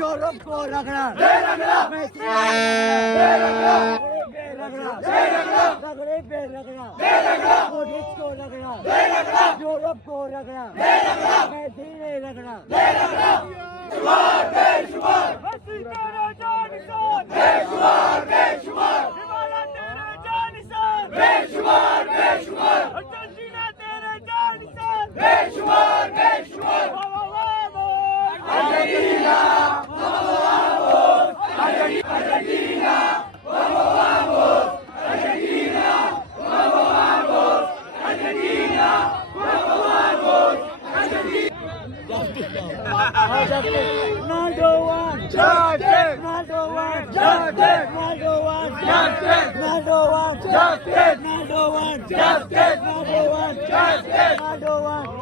Europe को रगड़ा रगड़े पे रगड़ा मोदी को रगड़ा यूरोप को रगड़ा मैं धीरे रगड़ा बेशुमार बेशुमार हंसी तेरा जानिसान बेशुमार बेशुमार दीवाना तेरा जानिसान बेशुमार बेशुमार अर्जेंटीना तेरा जानिसान बेशुमार बेशुमार Argentina, vamos, Argentina, vamos, Argentina, vamos, Argentina, vamos, Argentina. Ronaldo one, Ronaldo one, Ronaldo one, Ronaldo one, Ronaldo one, Ronaldo one, Ronaldo one, Ronaldo one.